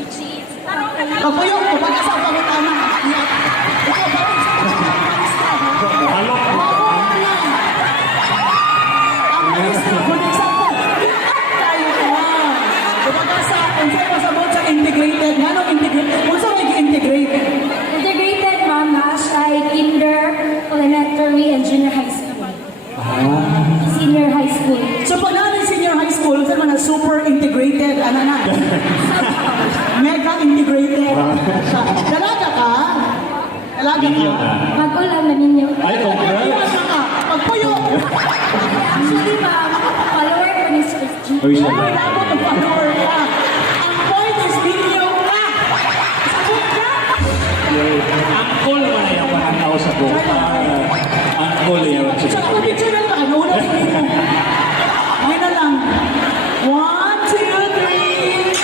Pagpuyo, kapag asa ang pagutama. Ikaw ba rin sa Halo. ang ministro, for example, tayo na. Kapag asa, kung sa'yo masabot sa integrated, anong integrated? Kung saan nag-integrate? Integrated, ma'am, siya ay kinder, elementary, and junior high school. Senior high school. So pag namin senior high school, saan man na super integrated, ano na? Mega integrated. Siya. Dalaga ka? Dalaga Video ka? na. Magulang na ninyo. Ay, congrats. Pagpuyo ka. Pagpuyo. Actually, ma'am, follower ko ni Sir G. Uy, siya. Ay, dapat mag-follower ka. Ang point is video ka. Sabot ka. Angkol man na yung pananaw sa buka. Angkol yan. Tsaka picture na lang. Ano na dito? May na lang. 1, 2, 3.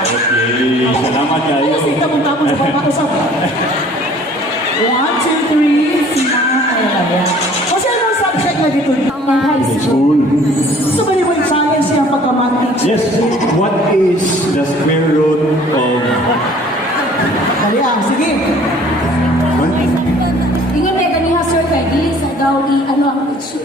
Okay. Salamat kayo. Ano sing tapon-tapon sa pagkausap? 1, 2, 3. Smile. Ayan. Kasi anong subject na dito? High school. School. So, mali mo yung science niya pagka-math. Yes. What is the square root of... Dali sige. Ingon may ganiha, sir, kay dili sa daw ano ang issue.